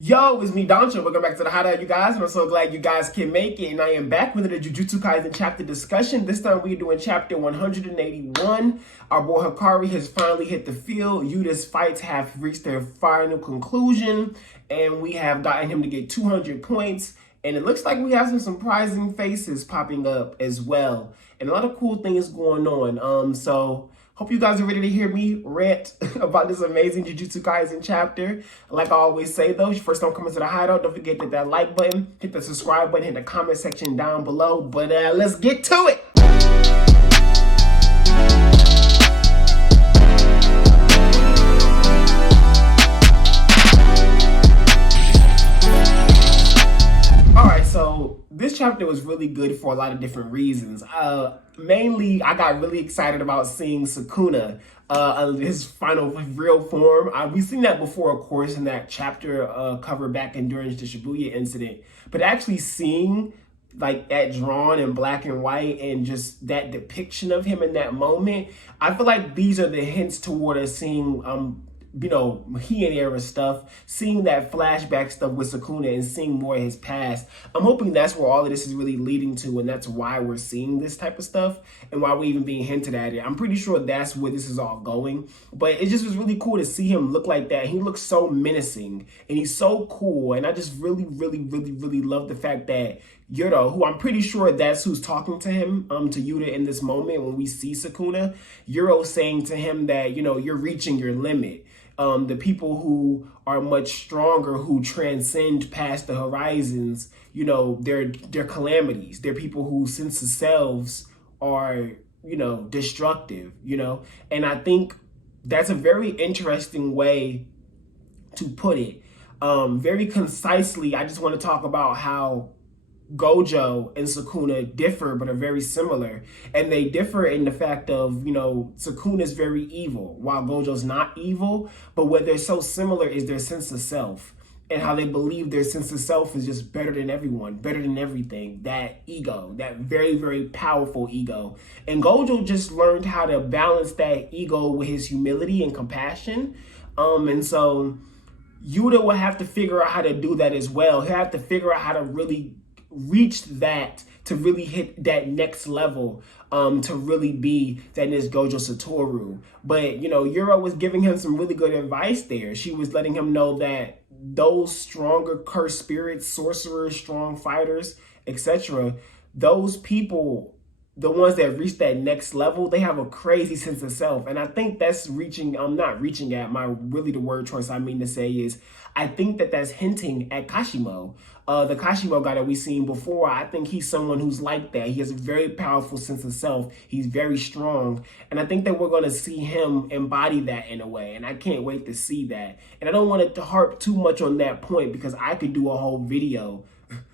Yo, it's me, Danchou. Welcome back to the Hideout, you guys. And I'm so glad you guys can make it. And I am back with the Jujutsu Kaisen Chapter Discussion. This time we're doing Chapter 181. Our boy Hakari has finally hit the field. Yuta's fights have reached their final conclusion. And we have gotten him to get 200 points. And it looks like we have some surprising faces popping up as well. And a lot of cool things going on. So hope you guys are ready to hear me rant about this amazing Jujutsu Kaisen chapter. Like I always say though, first time coming to the Hideout, don't forget to hit that like button, hit the subscribe button, hit the comment section down below. But let's get to it. Alright, so this chapter was really good for a lot of different reasons. Mainly, I got really excited about seeing Sukuna, his final real form. We've seen that before, of course, in that chapter cover back during the Shibuya incident. But actually seeing like that drawn in black and white and just that depiction of him in that moment, I feel like these are the hints toward us seeing Heian era stuff, seeing that flashback stuff with Sukuna and seeing more of his past. I'm hoping that's where all of this is really leading to, and that's why we're seeing this type of stuff and why we're even being hinted at it. I'm pretty sure that's where this is all going, but it just was really cool to see him look like that. He looks so menacing and he's so cool, and I just really love the fact that Yuta, who I'm pretty sure that's who's talking to him, to Yuta in this moment when we see Sukuna, Yuta saying to him that, you're reaching your limit. The people who are much stronger, who transcend past the horizons, they're calamities. They're people who sense themselves are, destructive, And I think that's a very interesting way to put it. Very concisely, I just want to talk about how Gojo and Sukuna differ but are very similar, and they differ in the fact of Sukuna's very evil while Gojo's not evil, but what they're so similar is their sense of self and how they believe their sense of self is just better than everyone, better than everything. That ego, that very powerful ego, and Gojo just learned how to balance that ego with his humility and compassion, and so Yuta will have to figure out how to do that as well. He'll have to figure out how to really reach that, to really hit that next level, to really be that is Gojo Satoru. But Yura was giving him some really good advice there. She was letting him know that those stronger cursed spirits, sorcerers, strong fighters, etc., those people, the ones that reach that next level, they have a crazy sense of self. And I think that's reaching, I'm not reaching at the word choice I mean to say is, I think that that's hinting at Kashimo. The Kashimo guy that we've seen before, I think he's someone who's like that. He has a very powerful sense of self. He's very strong. And I think that we're going to see him embody that in a way. And I can't wait to see that. And I don't want to harp too much on that point because I could do a whole video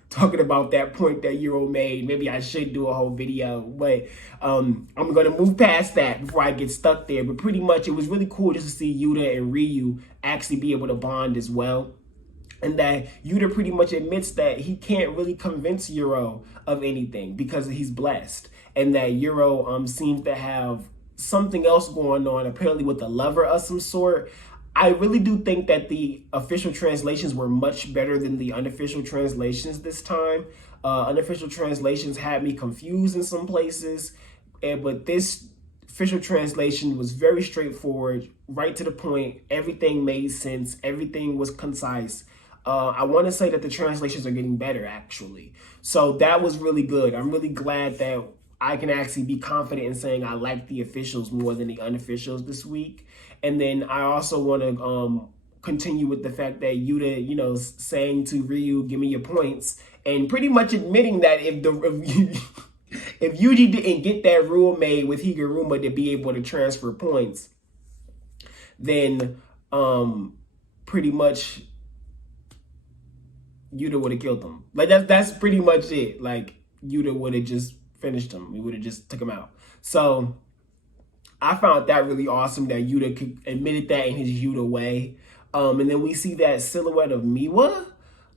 talking about that point that Euro made. Maybe I should do a whole video, but I'm going to move past that before I get stuck there. But pretty much it was really cool just to see Yuta and Ryu actually be able to bond as well. And that Yuta pretty much admits that he can't really convince Yuro of anything because he's blessed. And that Yuro seems to have something else going on, apparently with a lover of some sort. I really do think that the official translations were much better than the unofficial translations this time. Unofficial translations had me confused in some places, but this official translation was very straightforward, right to the point. Everything made sense. Everything was concise. I want to say that the translations are getting better, actually. So that was really good. I'm really glad that I can actually be confident in saying I like the officials more than the unofficials this week. And then I also want to continue with the fact that Yuta, saying to Ryu, give me your points, and pretty much admitting that if Yuji didn't get that rule made with Higuruma to be able to transfer points, then pretty much Yuta would have killed him. Like that's pretty much it. Like Yuta would have just finished him. We would have just took him out. So I found that really awesome that Yuta admitted that in his Yuta way. And then we see that silhouette of Miwa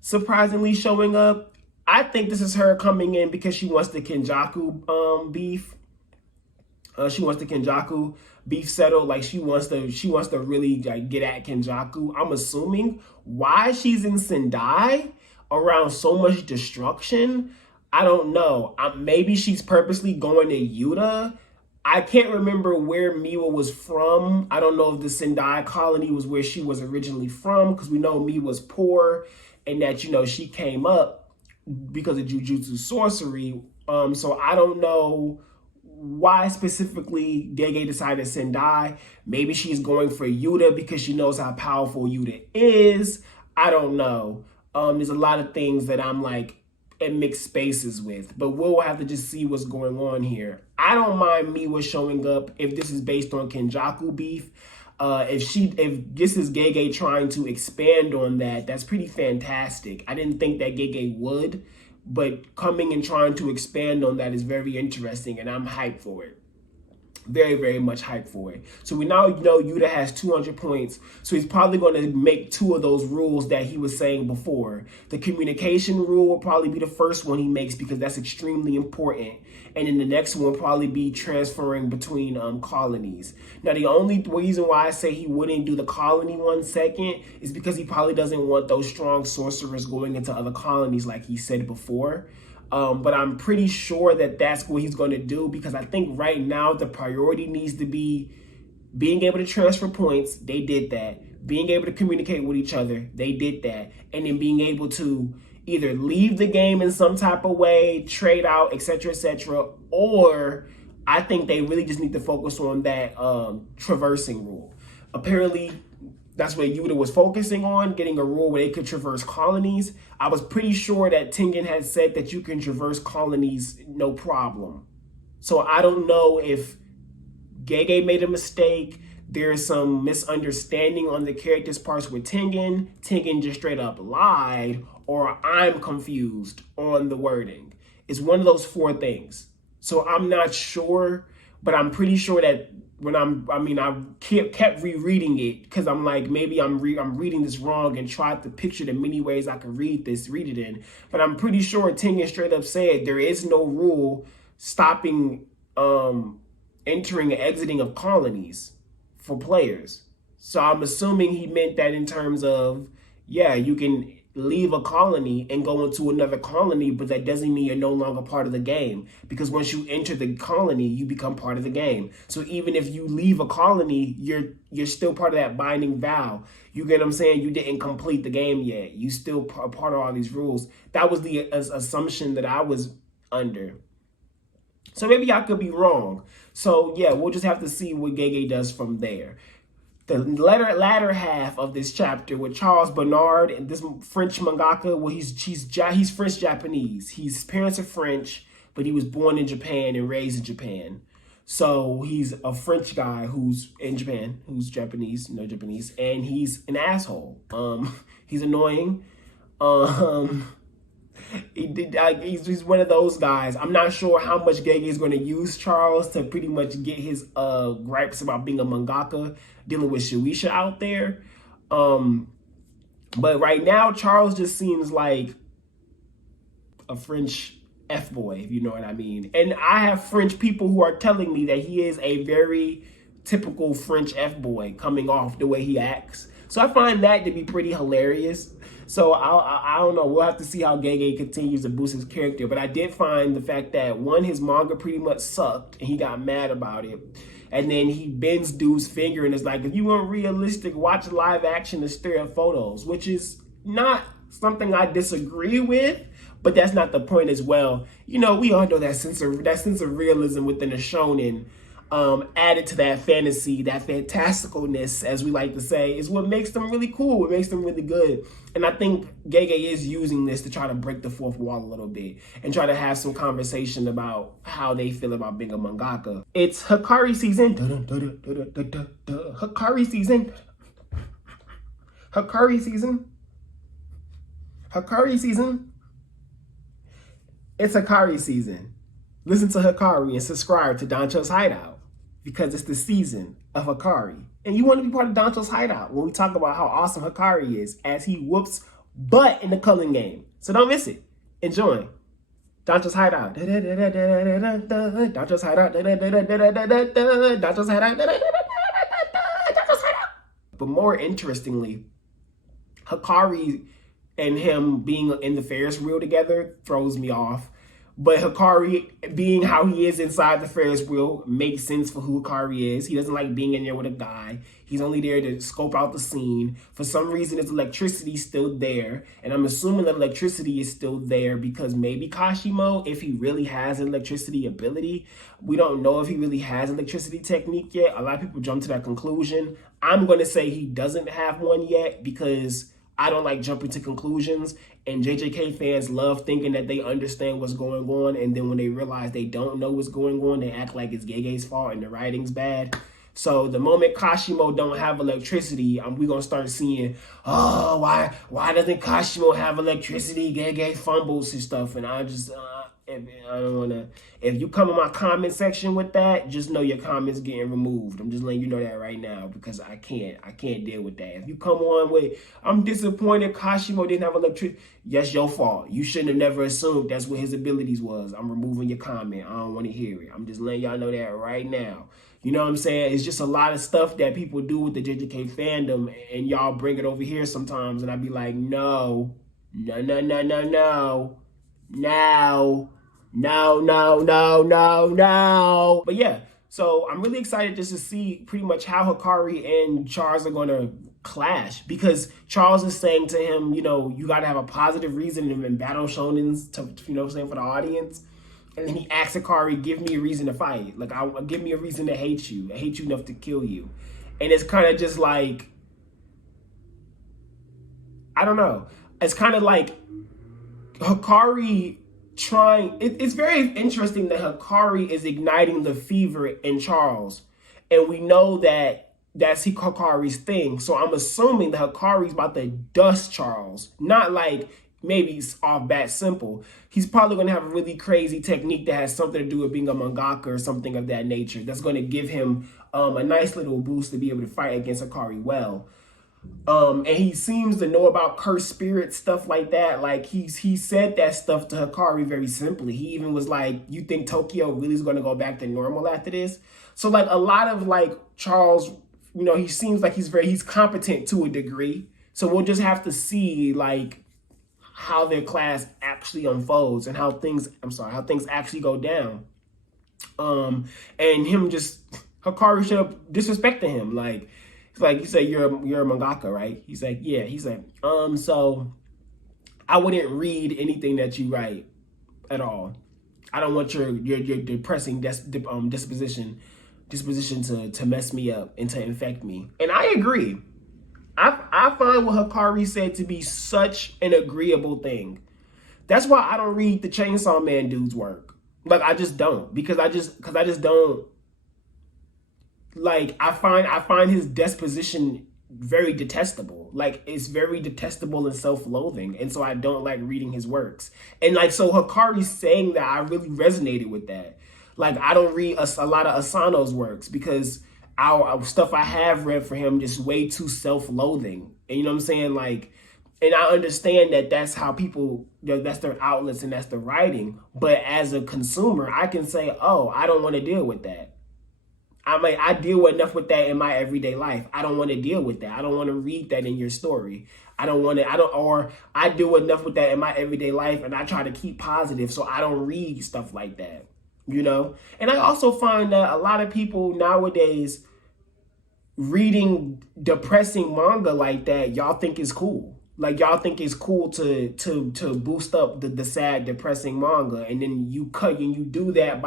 surprisingly showing up. I think this is her coming in because she wants the Kenjaku beef. She wants the Kenjaku beef settled. Like she wants to really like get at Kenjaku. I'm assuming why she's in Sendai around so much destruction. I don't know. Maybe she's purposely going to Yuta. I can't remember where Miwa was from. I don't know if the Sendai colony was where she was originally from, because we know Miwa was poor and that, you know, she came up because of Jujutsu sorcery. So I don't know why specifically Gege decided Sendai. Maybe she's going for Yuta because she knows how powerful Yuta is. I don't know. There's a lot of things that I'm like in mixed spaces with, but we'll have to just see what's going on here. I don't mind Miwa showing up if this is based on Kenjaku beef. If this is Gege trying to expand on that, that's pretty fantastic. I didn't think that Gege would, but coming and trying to expand on that is very interesting, and I'm hyped for it. Very, very much hyped for it. So we now know Yuta has 200 points, so he's probably going to make 2 of those rules that he was saying before. The communication rule will probably be the first one he makes because that's extremely important. And then the next one will probably be transferring between colonies. Now, the only reason why I say he wouldn't do the colony one second is because he probably doesn't want those strong sorcerers going into other colonies like he said before. But I'm pretty sure that that's what he's going to do, because I think right now the priority needs to be being able to transfer points. They did that. Being able to communicate with each other. They did that. And then being able to either leave the game in some type of way, trade out, etc., etc., or I think they really just need to focus on that traversing rule. Apparently, that's what Yuta was focusing on, getting a rule where they could traverse colonies. I was pretty sure that Tengen had said that you can traverse colonies no problem. So I don't know if Gege made a mistake. There's some misunderstanding on the character's parts with Tengen. Tengen just straight up lied, or I'm confused on the wording. It's one of those 4 things. So I'm not sure, but I'm pretty sure that when I kept rereading it because I'm like, maybe I'm reading this wrong, and tried to picture the many ways I could read it in. But I'm pretty sure Tengen straight up said there is no rule stopping entering and exiting of colonies for players. So I'm assuming he meant that in terms of, yeah, you can leave a colony and go into another colony, but that doesn't mean you're no longer part of the game, because once you enter the colony, you become part of the game. So even if you leave a colony, you're still part of that binding vow. You get what I'm saying? You didn't complete the game yet. You still are part of all these rules. That was the assumption that I was under. So maybe I could be wrong. So yeah, we'll just have to see what Gege does from there. The latter half of this chapter with Charles Bernard and this French mangaka, well, he's French Japanese. His parents are French, but he was born in Japan and raised in Japan. So he's a French guy who's in Japan, who's Japanese, Japanese, and he's an asshole. He's annoying. He's one of those guys. I'm not sure how much Gege is going to use Charles to pretty much get his gripes about being a mangaka, dealing with Shueisha out there. But right now, Charles just seems like a French F-boy, if you know what I mean. And I have French people who are telling me that he is a very typical French F-boy coming off the way he acts. So I find that to be pretty hilarious. So I don't know. We'll have to see how Gege continues to boost his character. But I did find the fact that, one, his manga pretty much sucked and he got mad about it. And then he bends dude's finger and is like, if you want realistic, watch live action and stare at photos, which is not something I disagree with, but that's not the point as well. We all know that sense of realism within a shonen, added to that fantasy, that fantasticalness, as we like to say, is what makes them really cool. What makes them really good. And I think Gege is using this to try to break the fourth wall a little bit and try to have some conversation about how they feel about being a mangaka. It's Hakari season. Hakari season. Hakari season. Hakari season. It's Hakari season. Listen to Hakari and subscribe to Danchou's Hideout, because it's the season of Hakari. And you want to be part of Danchou's Hideout when we talk about how awesome Hakari is as he whoops butt in the Culling Game. So don't miss it. Enjoy. Danchou's Hideout. Danchou's Hideout. Danchou's Hideout. But more interestingly, Hakari and him being in the Ferris wheel together throws me off. But Hakari, being how he is inside the Ferris wheel, makes sense for who Hakari is. He doesn't like being in there with a guy. He's only there to scope out the scene. For some reason, his electricity is still there. And I'm assuming that electricity is still there because maybe Kashimo, if he really has an electricity ability, we don't know if he really has an electricity technique yet. A lot of people jump to that conclusion. I'm going to say he doesn't have one yet because I don't like jumping to conclusions, and JJK fans love thinking that they understand what's going on, and then when they realize they don't know what's going on, they act like it's Gege's fault and the writing's bad. So the moment Kashimo don't have electricity, we're going to start seeing, oh, why doesn't Kashimo have electricity? Gege fumbles and stuff, and I don't want to. If you come in my comment section with that, just know your comments getting removed. I'm just letting you know that right now because I can't deal with that. If you come on with, I'm disappointed Kashimo didn't have electricity. Yes, your fault. You shouldn't have never assumed that's what his abilities was. I'm removing your comment. I don't want to hear it. I'm just letting y'all know that right now. You know what I'm saying? It's just a lot of stuff that people do with the JJK fandom, and y'all bring it over here sometimes, and I be like, no. But yeah, so I'm really excited just to see pretty much how Hakari and Charles are going to clash, because Charles is saying to him, you know, you got to have a positive reason in battle shonens to, you know what I'm saying, for the audience. And then he asks Hakari, give me a reason to fight. Like, give me a reason to hate you. I hate you enough to kill you. And it's kind of just like, I don't know. It's kind of like Hakari it's very interesting that Hakari is igniting the fever in Charles. And we know that that's Hakari's thing. So I'm assuming that Hakari's about to dust Charles. Not like maybe it's off bat simple. He's probably going to have a really crazy technique that has something to do with being a mangaka or something of that nature. That's going to give him a nice little boost to be able to fight against Hakari well. And he seems to know about cursed spirits, stuff like that. Like he said that stuff to Hakari very simply. He even was like, you think Tokyo really is going to go back to normal after this? So like a lot of like Charles, you know, he seems like he's competent to a degree. So we'll just have to see like how their class actually unfolds and how things actually go down. And him just, Hakari should have disrespected him. Like you say, you're a mangaka, right? He's like, yeah. He's like, so I wouldn't read anything that you write at all. I don't want your depressing disposition to mess me up and to infect me. And I agree. I find what Hakari said to be such an agreeable thing. That's why I don't read the Chainsaw Man dude's work. Like I just don't, because I just don't. Like I find his disposition very detestable. Like it's very detestable and self-loathing, and so I don't like reading his works. And like so, Hakari saying that, I really resonated with that. Like I don't read a lot of Asano's works because our stuff I have read for him just way too self-loathing. And you know what I'm saying? Like, and I understand that that's how people, that's their outlets and that's the writing. But as a consumer, I can say, oh, I don't want to deal with that. I deal enough with that in my everyday life. I don't want to deal with that. I don't want to read that in your story. I deal enough with that in my everyday life, and I try to keep positive, so I don't read stuff like that, you know? And I also find that a lot of people nowadays reading depressing manga like that, y'all think is cool. Like y'all think it's cool to boost up the sad, depressing manga, and then you do that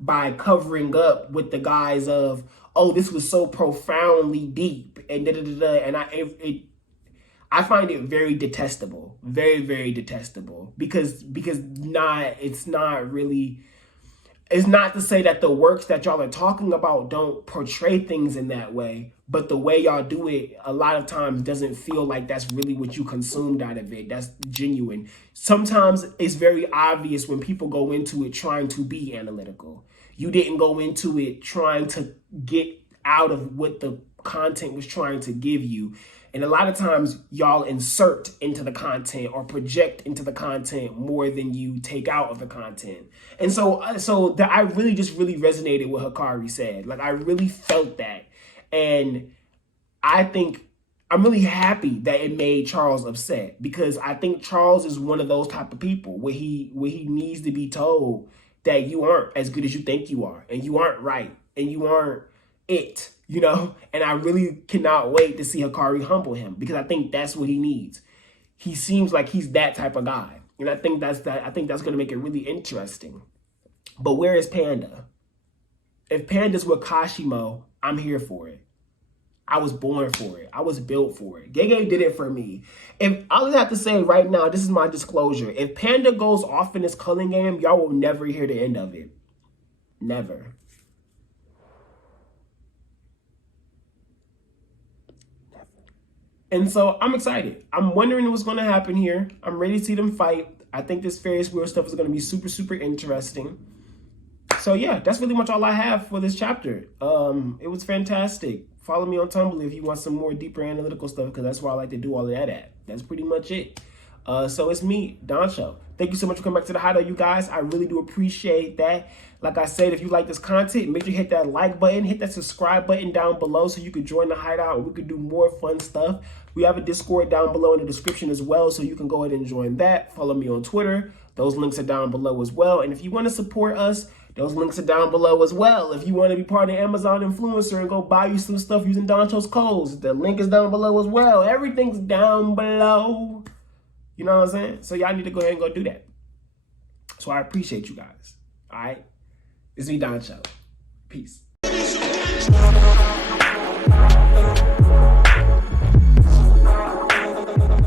by covering up with the guise of, oh, this was so profoundly deep and and I find it very detestable, very, very detestable, because it's not to say that the works that y'all are talking about don't portray things in that way, but the way y'all do it a lot of times doesn't feel like that's really what you consumed out of it. That's genuine. Sometimes it's very obvious when people go into it trying to be analytical. You didn't go into it trying to get out of what the content was trying to give you. And a lot of times y'all insert into the content or project into the content more than you take out of the content. And so that I really resonated with Hakari said. Like, I really felt that. And I think I'm really happy that it made Charles upset, because I think Charles is one of those type of people where he needs to be told that you aren't as good as you think you are, and you aren't right, and you aren't it, you know? And I really cannot wait to see Hakari humble him, because I think that's what he needs. He seems like he's that type of guy. And I think that's going to make it really interesting. But where is Panda? If Panda's with Kashimo, I'm here for it. I was born for it. I was built for it. Gege did it for me. If I'll just have to say right now, this is my disclosure. If Panda goes off in this Culling Game, y'all will never hear the end of it. Never. And so I'm excited. I'm wondering what's going to happen here. I'm ready to see them fight. I think this Ferris wheel stuff is going to be super, super interesting. So yeah, that's really much all I have for this chapter. It was fantastic. Follow me on Tumblr if you want some more deeper analytical stuff, because that's where I like to do all of that at. That's pretty much it. So it's me, Danchou. Thank you so much for coming back to the Hideout, you guys. I really do appreciate that. Like I said, if you like this content, make sure you hit that like button, hit that subscribe button down below so you can join the Hideout and we can do more fun stuff. We have a Discord down below in the description as well, so you can go ahead and join that. Follow me on Twitter. Those links are down below as well. And if you want to support us, those links are down below as well. If you want to be part of the Amazon influencer and go buy you some stuff using Danchou's codes, the link is down below as well. Everything's down below. You know what I'm saying? So y'all need to go ahead and go do that. So I appreciate you guys. All right? It's me, Danchou. Peace.